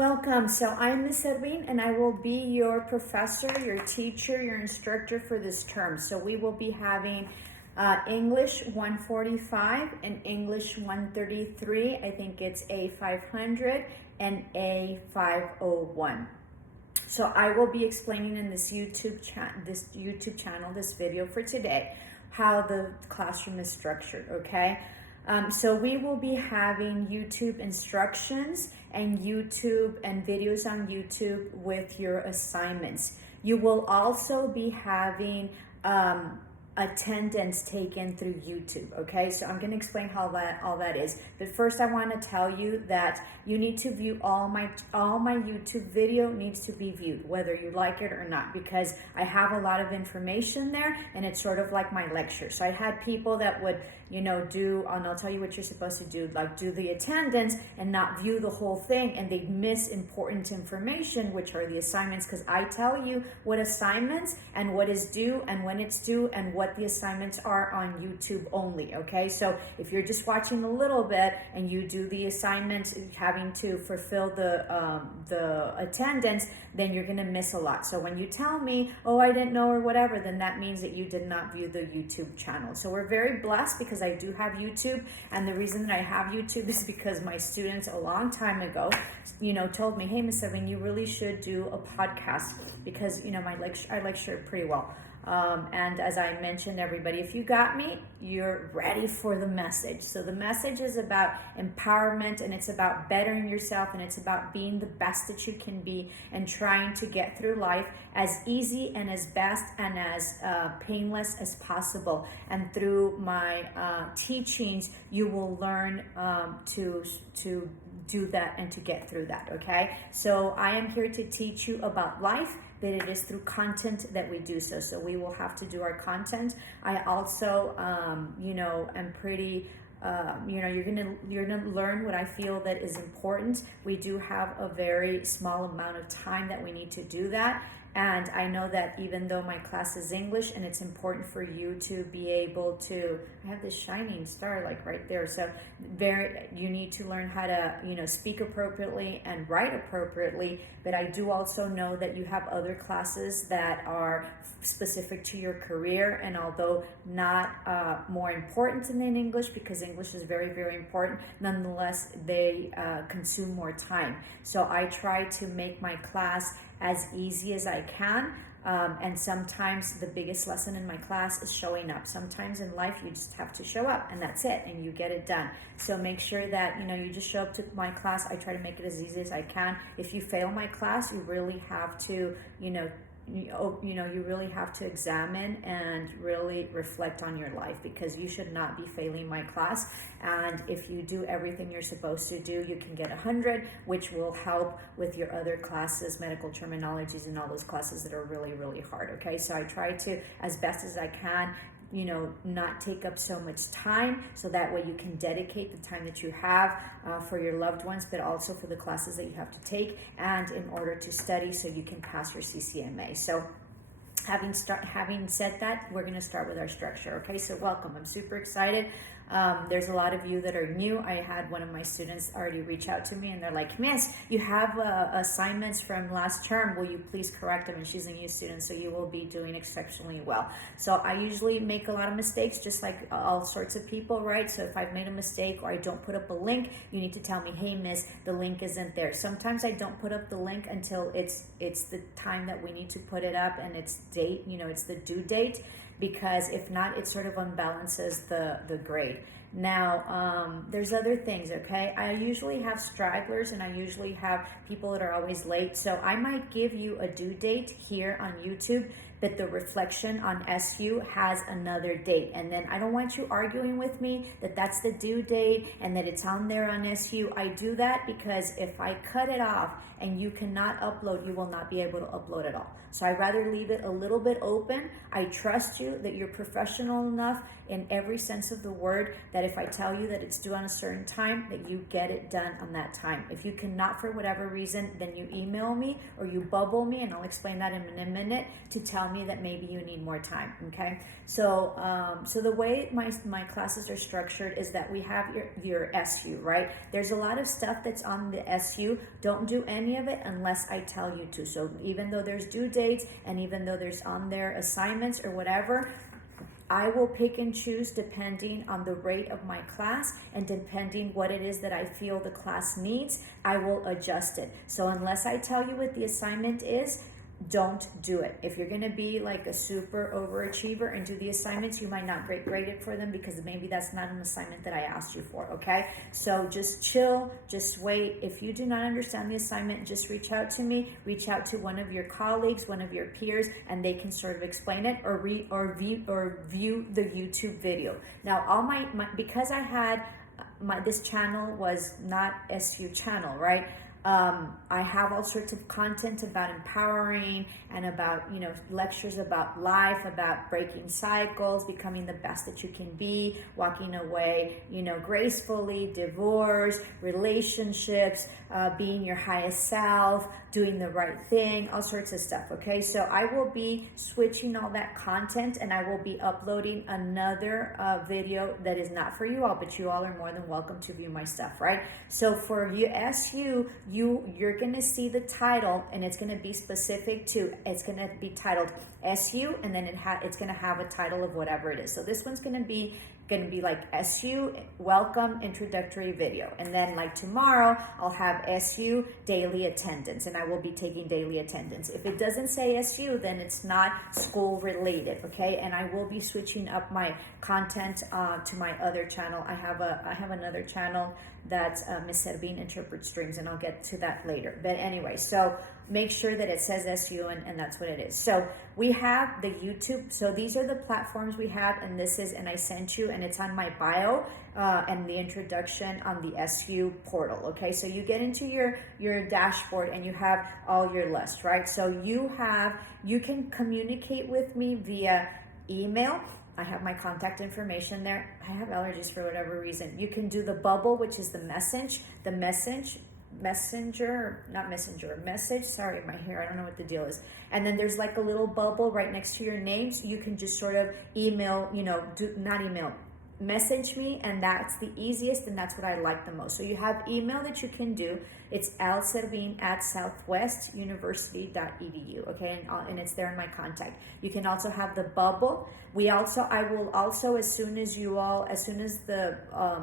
Welcome. So I'm Miss Edwin and I will be your professor, your teacher, your instructor for this term. So we will be having English 145 and English 133. I think it's A500 and A501. So I will be explaining in this YouTube channel, this video for today, how the classroom is structured, okay? So we will be having YouTube instructions and YouTube and videos on YouTube with your assignments. You will also be having attendance taken through YouTube, okay? So I'm going to explain how all that is. But first I want to tell you that you need to view all my YouTube video needs to be viewed, whether you like it or not, because I have a lot of information there and it's sort of like my lecture. So I had people that would, do, and I'll tell you what you're supposed to do, like do the attendance and not view the whole thing, and they miss important information, which are the assignments, because I tell you what assignments and what is due and when it's due and what the assignments are on YouTube only, okay? So if you're just watching a little bit and you do the assignments having to fulfill the attendance, then you're gonna miss a lot. So when you tell me, oh, I didn't know or whatever, then that means that you did not view the YouTube channel. So we're very blessed because I do have YouTube, and the reason that I have YouTube is because my students a long time ago, told me, hey, Miss Evan, you really should do a podcast because, I lecture pretty well. And as I mentioned, everybody, if you got me, you're ready for the message. So the message is about empowerment, and it's about bettering yourself, and it's about being the best that you can be and trying to get through life as easy and as best and as painless as possible. And through my teachings, you will learn to do that and to get through that, okay? So I am here to teach you about life, but it is through content that we do so. So we will have to do our content. I also, am pretty, you're gonna learn what I feel that is important. We do have a very small amount of time that we need to do that. And I know that even though my class is English and it's important for you to be able to, I have this shining star like right there. So you need to learn how to, speak appropriately and write appropriately. But I do also know that you have other classes that are specific to your career. And although not more important than English, because English is very, very important, nonetheless, they consume more time. So I try to make my class as easy as I can. And sometimes the biggest lesson in my class is showing up. Sometimes in life you just have to show up, and that's it, and you get it done. So make sure that you just show up to my class. I try to make it as easy as I can. If you fail my class, you really have to you really have to examine and really reflect on your life, because you should not be failing my class. And if you do everything you're supposed to do, you can get 100, which will help with your other classes, medical terminologies, and all those classes that are really, really hard, okay? So I try to, as best as I can, not take up so much time, so that way you can dedicate the time that you have for your loved ones, but also for the classes that you have to take, and in order to study so you can pass your CCMA. So having said that, we're going to start with our structure, okay? So welcome. I'm super excited. There's a lot of you that are new. I had one of my students already reach out to me, and they're like, Miss, you have assignments from last term. Will you please correct them? And she's a new student, so you will be doing exceptionally well. So I usually make a lot of mistakes, just like all sorts of people, right? So if I've made a mistake or I don't put up a link, you need to tell me, hey, Miss, the link isn't there. Sometimes I don't put up the link until it's the time that we need to put it up, and it's date, it's the due date, because if not, it sort of unbalances the grade. Now, there's other things, okay? I usually have stragglers, and I usually have people that are always late. So I might give you a due date here on YouTube, but the reflection on SU has another date. And then I don't want you arguing with me that that's the due date and that it's on there on SU. I do that because if I cut it off and you cannot upload, you will not be able to upload at all. So I'd rather leave it a little bit open. I trust you that you're professional enough in every sense of the word, that if I tell you that it's due on a certain time, that you get it done on that time. If you cannot for whatever reason, then you email me or you bubble me, and I'll explain that in a minute, to tell me that maybe you need more time. Okay, so so the way my classes are structured is that we have your SU, right? There's a lot of stuff that's on the SU. Don't do any of it unless I tell you to. So even though there's due dates and even though there's on there assignments or whatever, I will pick and choose depending on the rate of my class and depending what it is that I feel the class needs, I will adjust it. So unless I tell you what the assignment is, don't do it. If you're going to be like a super overachiever and do the assignments, you might not grade it for them because maybe that's not an assignment that I asked you for, okay? So just chill, just wait. If you do not understand the assignment, just reach out to me, reach out to one of your colleagues, one of your peers, and they can sort of explain it or view the YouTube video. Now, all my because I had this channel was not SU channel, right? I have all sorts of content about empowering and about, lectures about life, about breaking cycles, becoming the best that you can be, walking away, gracefully, divorce, relationships, being your highest self, doing the right thing, all sorts of stuff. Okay, so I will be switching all that content and I will be uploading another video that is not for you all, but you all are more than welcome to view my stuff, right? So for you SU, you're going to see the title and it's going to be specific to, it's going to be titled SU, and then it's going to have a title of whatever it is. So this one's going to be like SU welcome introductory video, and then like tomorrow I'll have SU daily attendance, and I will be taking daily attendance. If it doesn't say SU, then it's not school related, okay? And I will be switching up my content to my other channel. I have another channel that's Miss Servin Interprets Dreams, and I'll get to that later. But anyway, so make sure that it says SU, and that's what it is. So we have the YouTube. So these are the platforms we have, and I sent you, and it's on my bio and the introduction on the SU portal. Okay, so you get into your dashboard and you have all your list, right? So you can communicate with me via email. I have my contact information there. I have allergies for whatever reason. You can do the bubble, which is the message. Sorry, my hair, I don't know what the deal is. And then there's like a little bubble right next to your names. You can just sort of message me, and that's the easiest, and that's what I like the most. So you have email that you can do. It's lservin@southwestuniversity.edu, okay, and it's there in my contact. You can also have the bubble. I will also, as soon as the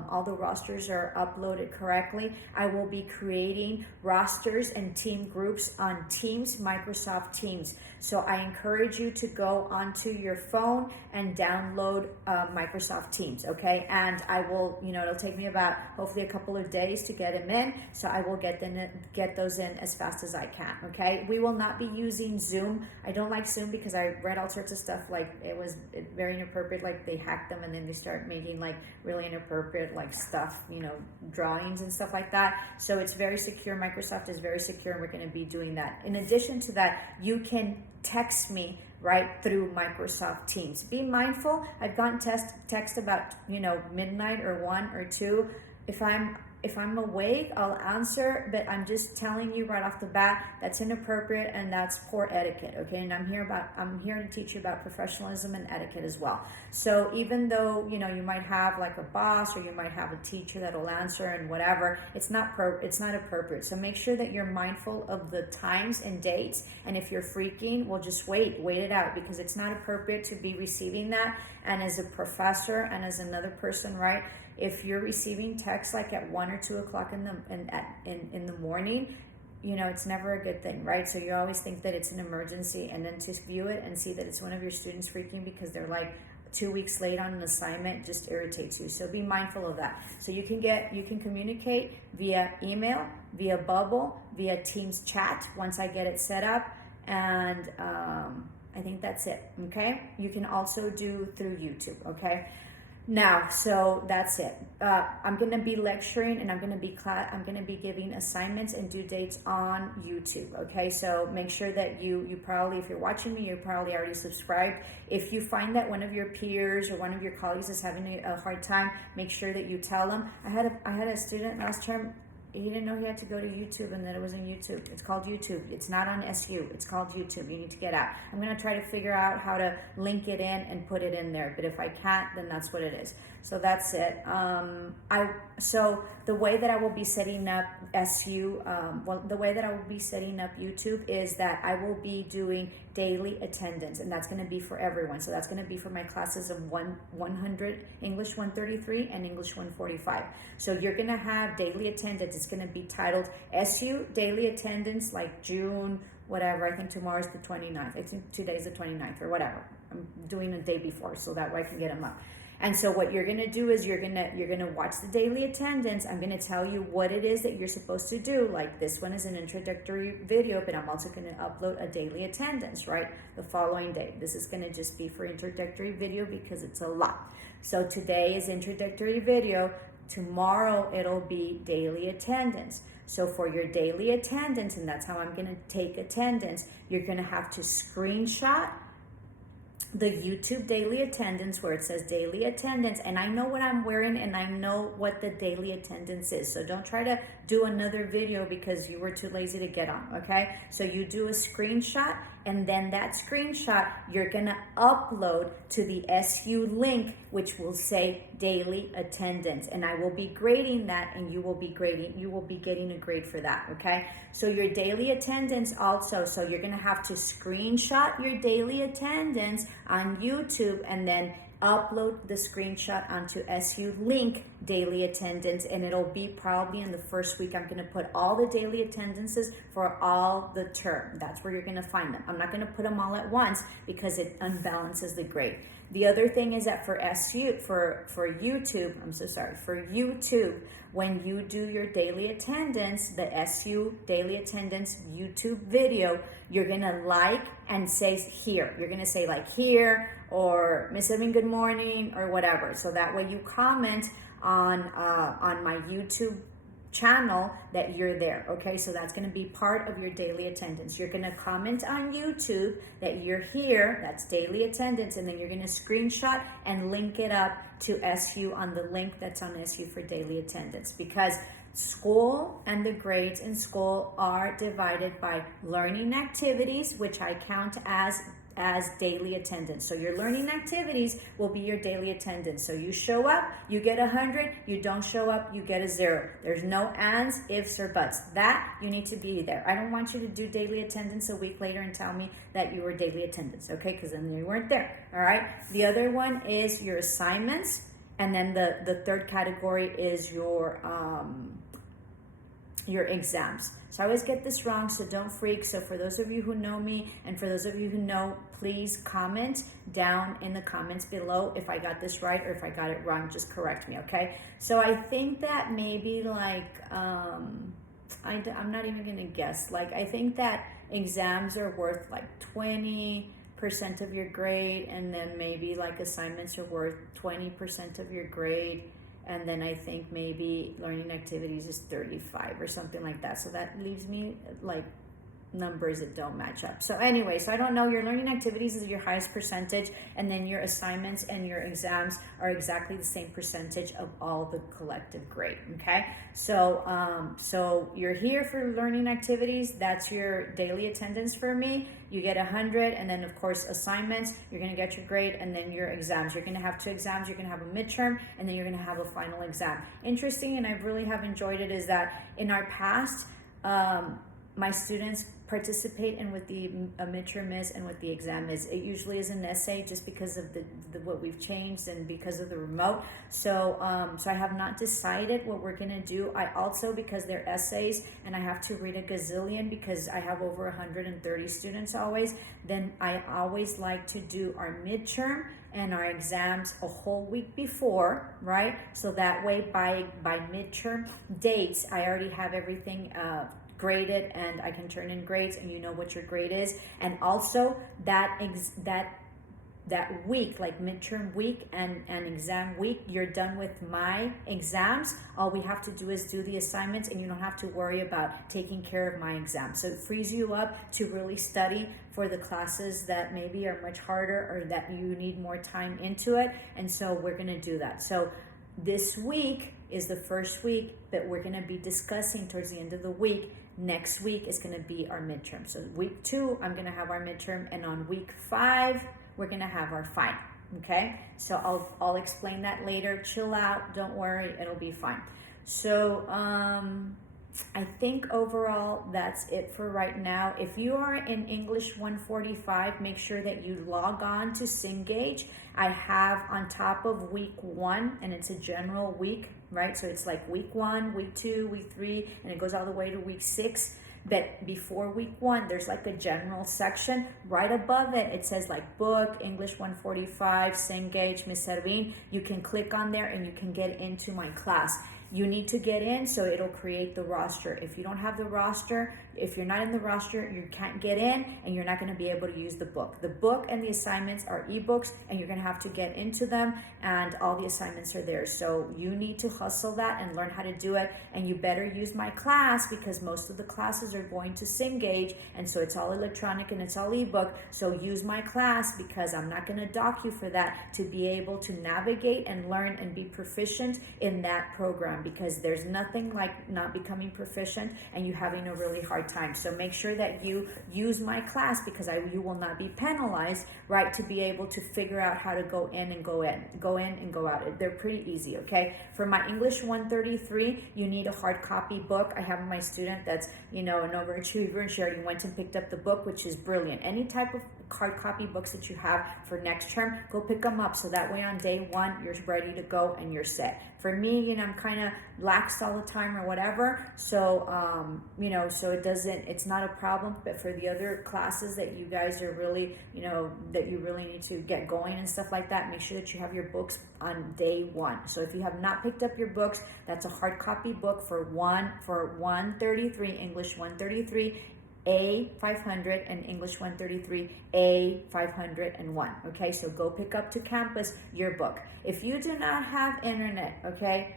all the rosters are uploaded correctly, I will be creating rosters and team groups on Teams, Microsoft Teams. So I encourage you to go onto your phone and download Microsoft Teams, okay? And I will, it'll take me about hopefully a couple of days to get them in. So I will get those in as fast as I can, okay? We will not be using Zoom. I don't like Zoom because I read all sorts of stuff like it was very inappropriate, like they hacked them and then they start making like really inappropriate like stuff, drawings and stuff like that. So it's very secure. Microsoft is very secure, and we're going to be doing that. In addition to that, you can text me right through Microsoft Teams. Be mindful. I've gotten text about midnight or 1 or 2. If I'm awake, I'll answer, but I'm just telling you right off the bat, that's inappropriate and that's poor etiquette, okay? And I'm here to teach you about professionalism and etiquette as well. So even though, you might have like a boss or you might have a teacher that'll answer and whatever, it's not appropriate. So make sure that you're mindful of the times and dates, and if you're freaking, well, just wait it out, because it's not appropriate to be receiving that. And as a professor and as another person, right, if you're receiving text like at 1 or 2 o'clock in the morning, it's never a good thing, right? So you always think that it's an emergency, and then to view it and see that it's one of your students freaking because they're like 2 weeks late on an assignment just irritates you. So be mindful of that. So you can communicate via email, via bubble, via Teams chat once I get it set up, and I think that's it, okay? You can also do through YouTube, okay? Now, so that's it. I'm going to be lecturing, and I'm going to be giving assignments and due dates on YouTube. Okay, so make sure that you probably, if you're watching me, you're probably already subscribed. If you find that one of your peers or one of your colleagues is having a hard time, make sure that you tell them. I had a student last term. he didn't know he had to go to YouTube and that it was on YouTube. It's called YouTube. It's not on SU. It's called YouTube. You need to get out. I'm going to try to figure out how to link it in and put it in there. But if I can't, then that's what it is. So that's it. So the way that I will be setting up SU, the way that I will be setting up YouTube is that I will be doing daily attendance, and that's going to be for everyone. So that's going to be for my classes of 100, English 133, and English 145. So you're going to have daily attendance. It's going to be titled SU Daily Attendance, like June, whatever. I think tomorrow's the 29th. I think today's the 29th or whatever. I'm doing a day before so that way I can get them up. And so what you're going to do is you're going to watch the daily attendance. I'm going to tell you what it is that you're supposed to do. Like this one is an introductory video, but I'm also going to upload a daily attendance, right? The following day. This is going to just be for introductory video because it's a lot. So today is introductory video. Tomorrow it'll be daily attendance. So for your daily attendance, and that's how I'm going to take attendance, you're going to have to screenshot the YouTube daily attendance where it says daily attendance, and I know what I'm wearing and I know what the daily attendance is. So don't try to do another video because you were too lazy to get on, okay? So you do a screenshot, and then that screenshot you're gonna upload to the SU link, which will say daily attendance, and I will be grading that, and you will be getting a grade for that, okay? So your daily attendance also, so you're gonna have to screenshot your daily attendance on YouTube and then upload the screenshot onto SU link daily attendance, and it'll be probably in the first week. I'm going to put all the daily attendances for all the term. That's where you're going to find them. I'm not going to put them all at once because it unbalances the grade. The other thing is that for YouTube, for YouTube, when you do your daily attendance, the SU daily attendance YouTube video, you're going to like and say here. You're going to say like here or Miss Evan, good morning, or whatever. So that way you comment on my YouTube channel that you're there, okay? So that's going to be part of your daily attendance. You're going to comment on YouTube that you're here, that's daily attendance, and then you're going to screenshot and link it up to SU on the link that's on SU for daily attendance, because school and the grades in school are divided by learning activities, which I count as daily attendance. So your learning activities will be your daily attendance. So you show up, you get 100. You don't show up, you get a 0. There's no ands, ifs, or buts. That you need to be there. I don't want you to do daily attendance a week later and tell me that you were daily attendance, okay? Because then you weren't there, all right? The other one is your assignments, and then the third category is your exams. So I always get this wrong, so don't freak. So for those of you who know me, and for those of you who know, please comment down in the comments below if I got this right or if I got it wrong. Just correct me, okay? So I think that maybe like, I'm not even gonna guess. Like, I think that exams are worth like 20% of your grade, and then maybe like assignments are worth 20% of your grade. And then I think maybe learning activities is 35 or something like that. So that leaves me like numbers that don't match up. So anyway, so I don't know, your learning activities is your highest percentage, and then your assignments and your exams are exactly the same percentage of all the collective grade, okay? So so you're here for learning activities, that's your daily attendance for me. You get 100, and then of course assignments, you're gonna get your grade, and then your exams. You're gonna have 2 exams, you're gonna have a midterm, and then you're gonna have a final exam. Interesting, and I really have enjoyed it, is that in our past, my students participate in what the midterm is and what the exam is. It usually is an essay, just because of the what we've changed and because of the remote. So so I have not decided what we're gonna do. I also, because they're essays and I have to read a gazillion because I have over 130 students always, then I always like to do our midterm and our exams a whole week before, right? So that way by midterm dates, I already have everything graded, and I can turn in grades, and you know what your grade is. And also that week, like midterm week and exam week, you're done with my exams. All we have to do is do the assignments, and you don't have to worry about taking care of my exams. So it frees you up to really study for the classes that maybe are much harder or that you need more time into it. And so we're gonna do that. So this week, is the first week, but we're going to be discussing towards the end of the week. Next week is going to be our midterm. So week 2, I'm going to have our midterm, and on week 5, we're going to have our final. Okay, so I'll explain that later. Chill out, don't worry, it'll be fine. So I think overall that's it for right now. If you are in English 145, make sure that you log on to Cengage. I have on top of week 1, and it's a general week, right? So it's like week 1, week 2, week 3, and it goes all the way to week 6. But before week 1, there's like a general section. Right above it, it says like book, English 145, Cengage, Miss Servin. You can click on there and you can get into my class. You need to get in, so it'll create the roster. If you don't have the roster, if you're not in the roster, you can't get in, and you're not going to be able to use the book. The book and the assignments are ebooks, and you're going to have to get into them, and all the assignments are there. So you need to hustle that and learn how to do it, and you better use my class, because most of the classes are going to Cengage, and so it's all electronic and it's all ebook. So use my class, because I'm not going to dock you for that, to be able to navigate and learn and be proficient in that program, because there's nothing like not becoming proficient and you having a really hard time. So make sure that you use my class, because you will not be penalized, right, to be able to figure out how to go in and go out. They're pretty easy, okay? For my English 133, you need a hard copy book. I have my student that's, an overachiever, and she already went and picked up the book, which is brilliant. Any type of hard copy books that you have for next term, go pick them up, so that way on day 1 you're ready to go and you're set. For me, I'm kind of laxed all the time or whatever, so so it's not a problem. But for the other classes that you guys are really, that you really need to get going and stuff like that, make sure that you have your books on day 1. So if you have not picked up your books, that's a hard copy book for 133, English 133, A500, and English 133, A501. Okay, so go pick up to campus your book. If you do not have internet, okay,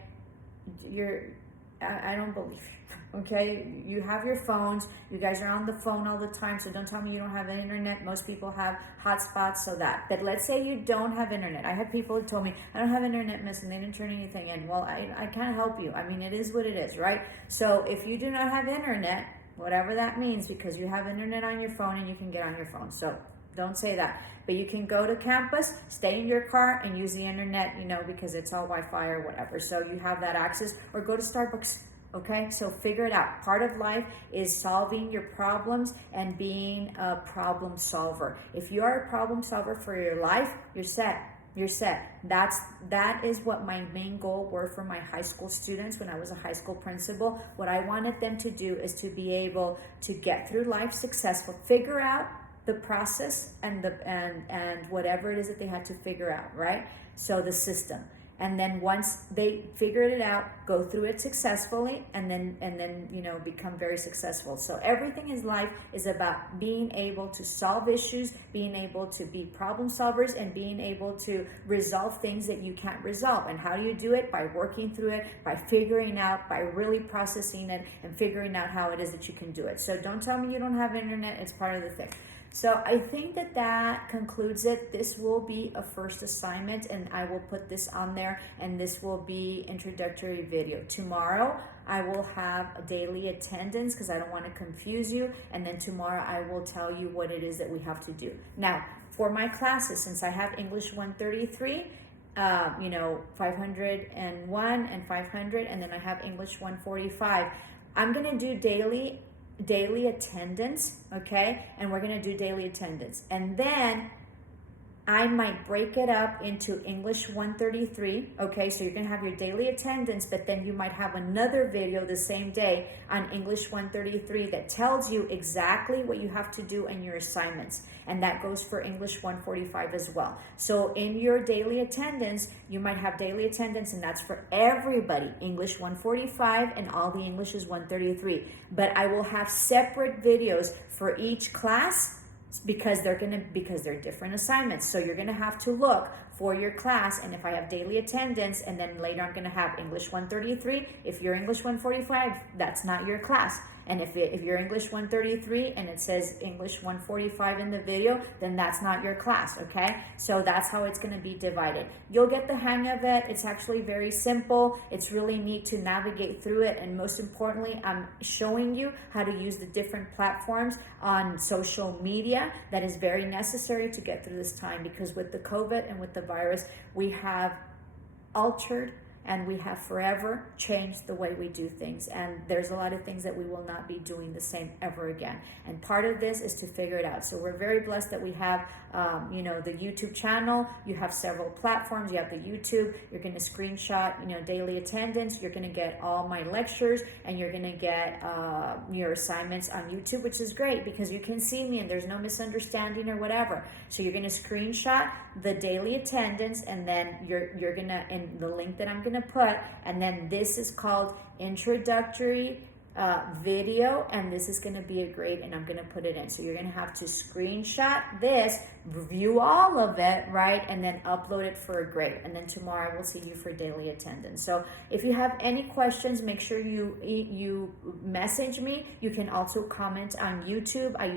I don't believe you. Okay, you have your phones. You guys are on the phone all the time, so don't tell me you don't have internet. Most people have hotspots, so that. But let's say you don't have internet. I had people who told me, I don't have internet, miss, and they didn't turn anything in. Well, I can't help you. I mean, it is what it is, right? So if you do not have internet, whatever that means, because you have internet on your phone and you can get on your phone. So don't say that. But you can go to campus, stay in your car, and use the internet, because it's all Wi-Fi or whatever. So you have that access, or go to Starbucks. Okay, so figure it out. Part of life is solving your problems and being a problem solver. If you are a problem solver for your life, you're set. You're set. That is what my main goal were for my high school students when I was a high school principal. What I wanted them to do is to be able to get through life successful, figure out the process and whatever it is that they had to figure out, right? So the system. And then once they figured it out, go through it successfully, and then become very successful. So everything in life is about being able to solve issues, being able to be problem solvers, and being able to resolve things that you can't resolve. And how do you do it? By working through it, by figuring out, by really processing it, and figuring out how it is that you can do it. So don't tell me you don't have internet. It's part of the thing. So I think that concludes it. This will be a first assignment, and I will put this on there, and this will be introductory video. Tomorrow, I will have a daily attendance, because I don't want to confuse you, and then tomorrow I will tell you what it is that we have to do. Now, for my classes, since I have English 133, 501 and 500, and then I have English 145, I'm going to do daily attendance, okay? And we're going to do daily attendance. And then I might break it up into English 133, okay? So you're going to have your daily attendance, but then you might have another video the same day on English 133 that tells you exactly what you have to do in your assignments. And that goes for English 145 as well. So in your daily attendance, you might have daily attendance, and that's for everybody, English 145 and all the English is 133. But I will have separate videos for each class, because they're different assignments. So you're gonna have to look for your class, and if I have daily attendance, and then later I'm gonna have English 133, if you're English 145, that's not your class. And if you're English 133 and it says English 145 in the video, then that's not your class, okay? So that's how it's going to be divided. You'll get the hang of it. It's actually very simple. It's really neat to navigate through it. And most importantly, I'm showing you how to use the different platforms on social media. That is very necessary to get through this time, because with the COVID and with the virus, we have altered and we have forever changed the way we do things. And there's a lot of things that we will not be doing the same ever again. And part of this is to figure it out. So we're very blessed that we have, the YouTube channel. You have several platforms. You have the YouTube. You're going to screenshot, daily attendance. You're going to get all my lectures, and you're going to get your assignments on YouTube, which is great because you can see me and there's no misunderstanding or whatever. So you're going to screenshot the daily attendance, and then you're going to, in the link that I'm going to put, and then this is called Introductory video, and this is going to be a grade, and I'm going to put it in. So you're going to have to screenshot this, review all of it, right, and then upload it for a grade. And then tomorrow we'll see you for daily attendance. So if you have any questions, make sure you message me. You can also comment on YouTube. I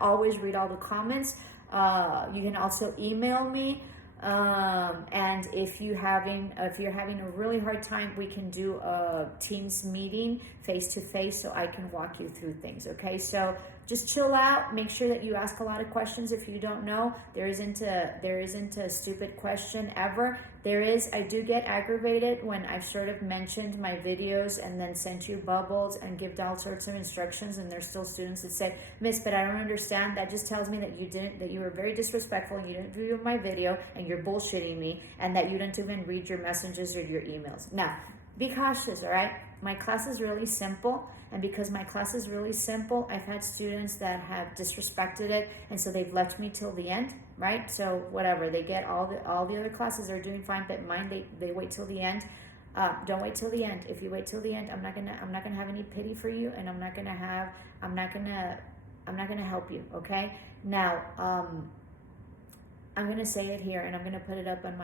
always read all the comments. You can also email me. And if you're having a really hard time, we can do a Teams meeting face to face, so I can walk you through things. Okay, so just chill out. Make sure that you ask a lot of questions if you don't know. There isn't a stupid question ever. I do get aggravated when I've sort of mentioned my videos and then sent you bubbles and give all sorts of instructions, and there's still students that say, "Miss, but I don't understand." That just tells me that you were very disrespectful and you didn't view my video and you're bullshitting me, and that you didn't even read your messages or your emails. Now, be cautious, all right? My class is really simple, and because my class is really simple, I've had students that have disrespected it, and so they've left me till the end, right? So whatever, they get all the other classes are doing fine, but mine they wait till the end. Don't wait till the end. If you wait till the end, I'm not gonna have any pity for you, and I'm not gonna help you. Okay? Now, I'm gonna say it here, and I'm gonna put it up on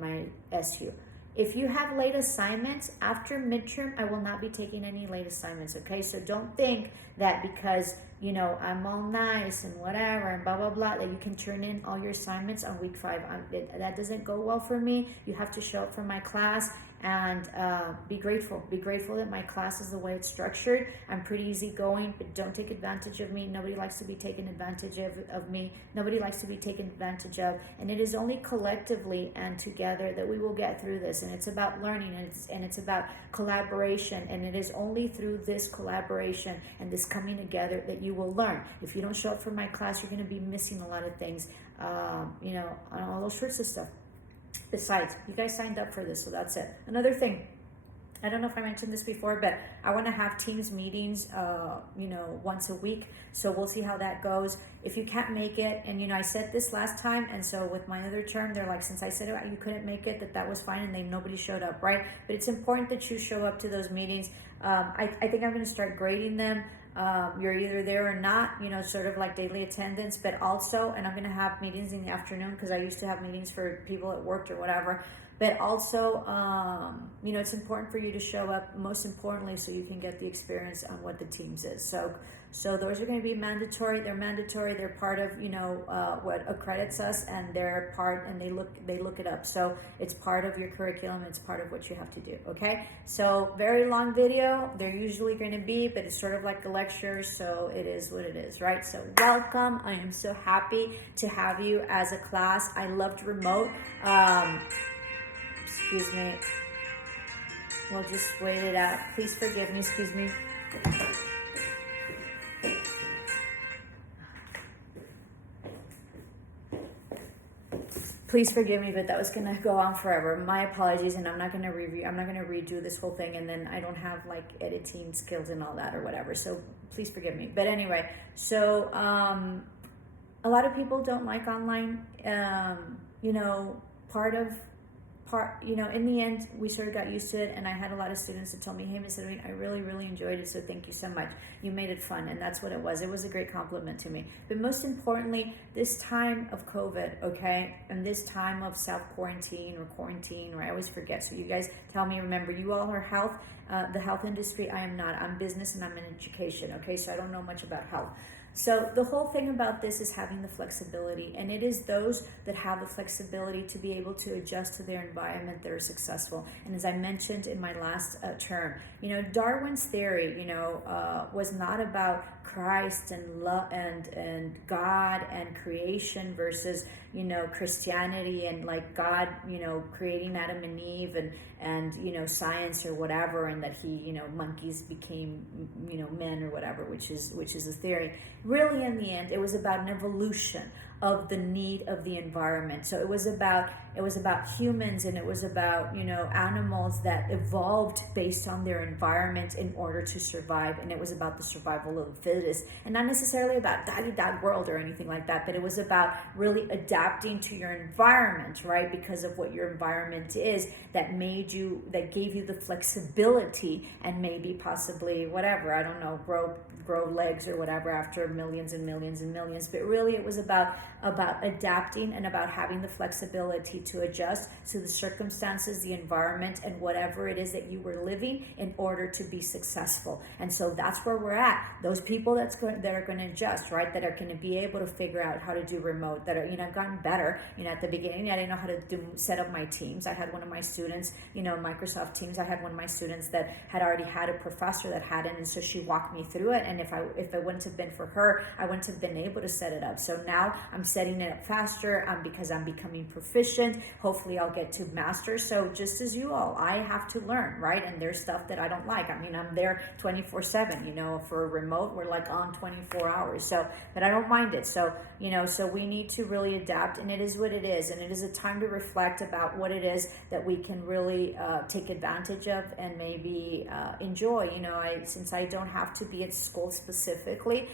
my SU. If you have late assignments after midterm, I will not be taking any late assignments, okay? So don't think that because, I'm all nice and whatever and blah, blah, blah, that you can turn in all your assignments on week 5. That doesn't go well for me. You have to show up for my class and be grateful. Be grateful that my class is the way it's structured. I'm pretty easygoing, but don't take advantage of me. Nobody likes to be taken advantage of me. Nobody likes to be taken advantage of. And it is only collectively and together that we will get through this. And it's about learning, and it's about collaboration. And it is only through this collaboration and this coming together that you will learn. If you don't show up for my class, you're going to be missing a lot of things, on all those sorts of stuff. Besides, you guys signed up for this, so that's it. Another thing, I don't know if I mentioned this before, but I want to have Teams meetings, once a week. So we'll see how that goes. If you can't make it, and I said this last time, and so with my other term, they're like, since I said you couldn't make it, that was fine, and nobody showed up, right? But it's important that you show up to those meetings. I think I'm going to start grading them. You're either there or not, sort of like daily attendance, but also, and I'm going to have meetings in the afternoon because I used to have meetings for people at work or whatever, but also, it's important for you to show up, most importantly, so you can get the experience on what the Teams is. So those are going to be mandatory. They're mandatory. They're part of, what accredits us, and they're part, and they look it up. So it's part of your curriculum. It's part of what you have to do. Okay. So very long video. They're usually going to be, but it's sort of like a lecture. So it is what it is, right? So welcome. I am so happy to have you as a class. I loved remote. Excuse me. We'll just wait it out. Please forgive me. Excuse me. Please forgive me, but that was going to go on forever. My apologies, and I'm not going to redo this whole thing, and then I don't have like editing skills and all that or whatever. So please forgive me. But anyway, so a lot of people don't like online. In the end, we sort of got used to it, and I had a lot of students that told me, "Hey, Miss Edwin, I really, really enjoyed it, so thank you so much. You made it fun," and that's what it was. It was a great compliment to me. But most importantly, this time of COVID, okay, and this time of self-quarantine or quarantine, or I always forget, so you guys tell me, remember, you all are health The health industry, I am not. I'm business and I'm in education, okay? So I don't know much about health. So the whole thing about this is having the flexibility, and it is those that have the flexibility to be able to adjust to their environment that are successful. And as I mentioned in my last term, Darwin's theory, was not about Christ and love and God and creation versus Christianity and like God creating Adam and Eve and science or whatever, and that he monkeys became men or whatever, which is a theory. Really, in the end, it was about an evolution of the need of the environment. So it was about humans, and it was about animals that evolved based on their environment in order to survive, and it was about the survival of the fittest, and not necessarily about dog world or anything like that, but it was about really adapting to your environment, right? Because of what your environment is that gave you the flexibility and maybe possibly whatever, I don't know, grow legs or whatever after millions and millions and millions. But really it was about adapting and about having the flexibility to adjust to the circumstances, the environment, and whatever it is that you were living in order to be successful. And so that's where we're at. Those people that are going to adjust, right? That are going to be able to figure out how to do remote, that are, I've gotten better. At the beginning, I didn't know how to set up my teams. I had one of my students, Microsoft Teams, I had one of my students that had already had a professor that hadn't, and so she walked me through it. And if it wouldn't have been for her, I wouldn't have been able to set it up. So now I'm setting it up faster because I'm becoming proficient. Hopefully I'll get to master. So just as you all, I have to learn, right? And there's stuff that I don't like. I mean, I'm there 24/7, for a remote, we're like on 24 hours. So, but I don't mind it. So, so we need to really adapt, and it is what it is. And it is a time to reflect about what it is that we can really take advantage of and maybe enjoy. Since I don't have to be at school specifically,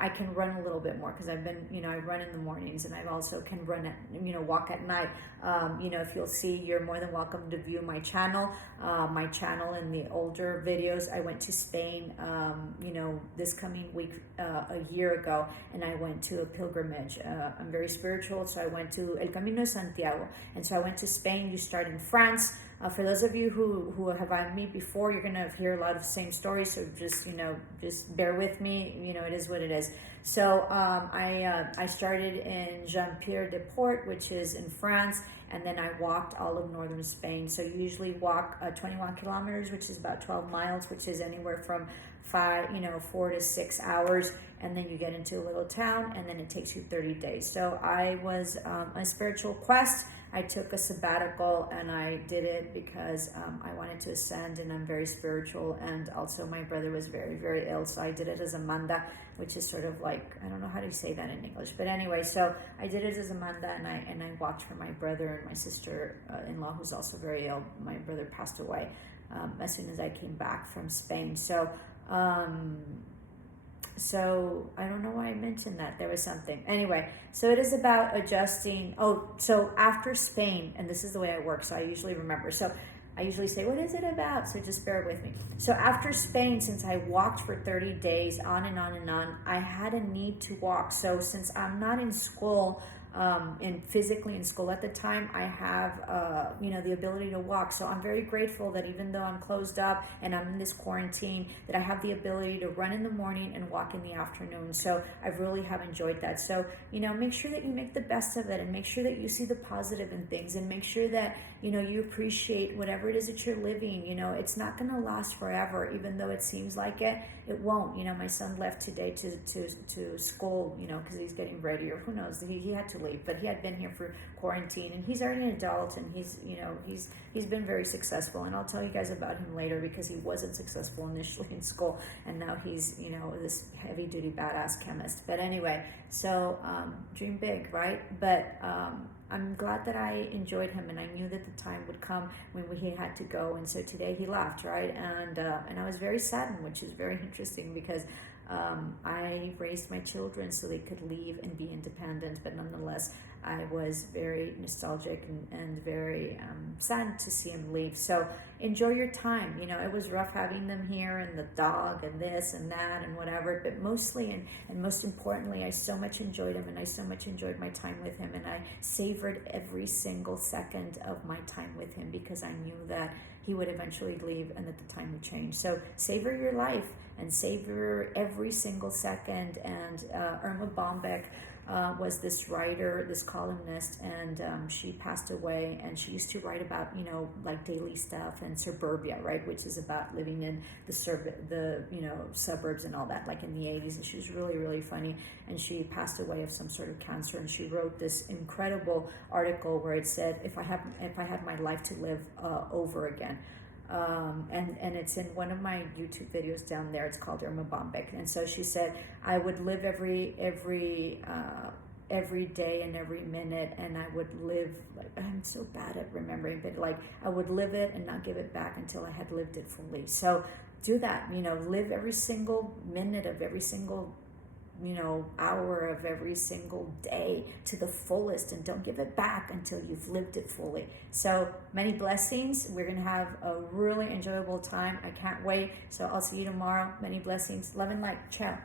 I can run a little bit more because I've been, I run in the mornings, and I also can run at, walk at night. If you'll see, you're more than welcome to view my channel. In the older videos, I went to Spain, this coming week, a year ago, and I went to a pilgrimage. I'm very spiritual, so I went to El Camino de Santiago, and so I went to Spain. You start in France. For those of you who have had me before, you're going to hear a lot of the same stories, so just bear with me. It is what it is. So I started in Jean-Pierre-de-Port, which is in France, and then I walked all of northern Spain. So you usually walk 21 kilometers, which is about 12 miles, which is anywhere from 4 to 6 hours, and then you get into a little town, and then it takes you 30 days. So I was on a spiritual quest. I took a sabbatical, and I did it because I wanted to ascend, and I'm very spiritual, and also my brother was very, very ill, so I did it as a manda, which is sort of like, I don't know how to say that in English, but anyway, so I did it as a manda, and I watched for my brother and my sister-in-law, who's also very ill. My brother passed away as soon as I came back from Spain. So I don't know why I mentioned that. There was something. Anyway, so it is about adjusting. Oh, so after Spain, and this is the way I work, so I usually remember. So I usually say, what is it about? So just bear with me. So after Spain, since I walked for 30 days, on and on and on, I had a need to walk. So since I'm not in school, physically in school at the time, I have the ability to walk. So I'm very grateful that even though I'm closed up and I'm in this quarantine, that I have the ability to run in the morning and walk in the afternoon. So I really have enjoyed that. So make sure that you make the best of it, and make sure that you see the positive in things, and make sure that you appreciate whatever it is that you're living. It's not going to last forever, even though it seems like it won't. My son left today to school, because he's getting ready, or who knows, he had to leave, but he had been here for quarantine, and he's already an adult, and he's been very successful, and I'll tell you guys about him later, because he wasn't successful initially in school, and now he's this heavy duty badass chemist. But anyway, so dream big, right? But I'm glad that I enjoyed him, and I knew that the time would come when he had to go, and so today he left, right? And I was very saddened, which is very interesting, because I raised my children so they could leave and be independent, but nonetheless, I was very nostalgic and very sad to see him leave. So enjoy your time. It was rough having them here, and the dog and this and that and whatever, but mostly and most importantly, I so much enjoyed him, and I so much enjoyed my time with him, and I savored every single second of my time with him, because I knew that he would eventually leave and that the time would change. So savor your life and savor every single second. And Irma Bombeck was this writer, this columnist, and she passed away, and she used to write about, like daily stuff and suburbia, right, which is about living in the suburbs and all that, like in the 80s. And she was really, really funny, and she passed away of some sort of cancer, and she wrote this incredible article where it said, if I had my life to live over again. And it's in one of my YouTube videos down there. It's called Irma Bombeck. And so she said, I would live every day and every minute, and I would live, like, I'm so bad at remembering, but like I would live it and not give it back until I had lived it fully. So do that, live every single minute of every single hour of every single day to the fullest, and don't give it back until you've lived it fully. So many blessings. We're going to have a really enjoyable time. I can't wait. So I'll see you tomorrow. Many blessings. Love and light. Ciao.